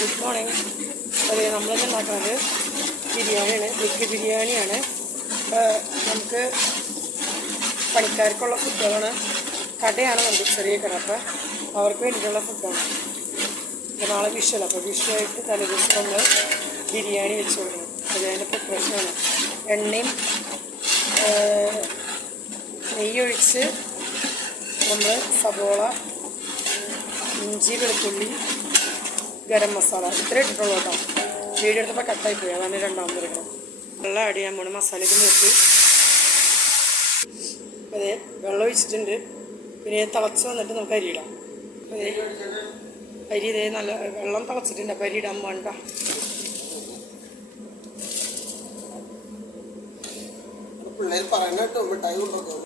Good morning. അതെ, നമ്മളിന്ന് ഉണ്ടാക്കുന്നത് ബിരിയാണിയാണ്, എഗ് ബിരിയാണിയാണ്. നമുക്ക് പണിക്കാർക്കുള്ള ഫുഡുകളാണ്. കടയാണ് നമുക്ക്, ചെറിയ കട. അപ്പോൾ അവർക്ക് വേണ്ടിയിട്ടുള്ള ഫുഡാണ്. അപ്പോൾ നാളെ വിഷുവല്ല, അപ്പോൾ വിഷുവായിട്ട് തലേദിവസം നമ്മൾ ബിരിയാണി വെച്ച് കൊടുക്കണം. അതിൻ്റെ പ്രിപ്പറേഷനാണ്. എണ്ണയും നെയ്യൊഴിച്ച് നമ്മൾ സവോള, ഇഞ്ചി, വെളുത്തുള്ളി, ഗരം മസാല ഇത്ര ഇട്ടിട്ടുള്ളൂ കേട്ടോ. വീഡിയോ എടുത്തപ്പോൾ കട്ടായിപ്പോയി, അതാണ് രണ്ടാമത് എടുക്കണം. വെള്ളം ആഡ് ചെയ്യാൻ പോകണം. മസാലയ്ക്ക് നോക്കി അതെ വെള്ളം ഒഴിച്ചിട്ടുണ്ട്. പിന്നെ തിളച്ച് വന്നിട്ട് നമുക്ക് അരിയിടാം. അതെ അരി ഇതേ നല്ല വെള്ളം തിളച്ചിട്ടുണ്ട്. അപ്പോൾ അരിയിടാൻ വേണ്ട.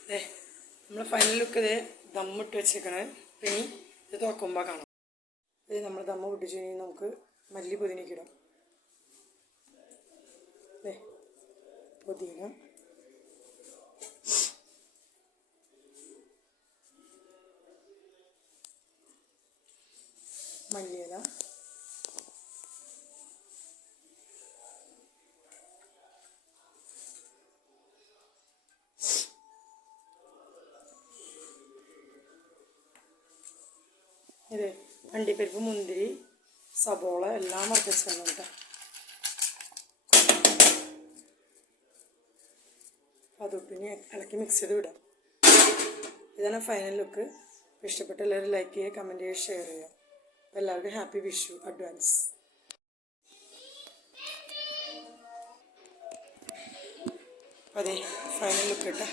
അതെ നമ്മൾ ഫൈനൽ ലുക്ക് ഇതേ ദമ്മിട്ട് വെച്ചേക്കണേ. പിന്നെ ഇത് തുറക്കുമ്പോൾ കാണാം. ഇത് നമ്മൾ ദമ്മ പൊട്ടിച്ച് കഴിഞ്ഞാൽ നമുക്ക് മല്ലി പുതിനയ്ക്കിടാം. അതെ പുതിന, മല്ലിയില, ഇത് അണ്ടിപ്പരിപ്പ്, മുന്തിരി, സബോള എല്ലാം വറുത്തണം കേട്ടോ. അതൊട്ടിനി ഇളക്കി മിക്സ് ചെയ്ത് വിടാം. ഇതാണ് ഫൈനൽ ലുക്ക്. ഇഷ്ടപ്പെട്ട എല്ലാവരും ലൈക്ക് ചെയ്യുക, കമൻറ്റ് ചെയ്യുക, ഷെയർ ചെയ്യുക. അപ്പോൾ എല്ലാവർക്കും ഹാപ്പി വിഷു അഡ്വാൻസ്. അതെ ഫൈനൽ ലുക്ക് കേട്ടോ.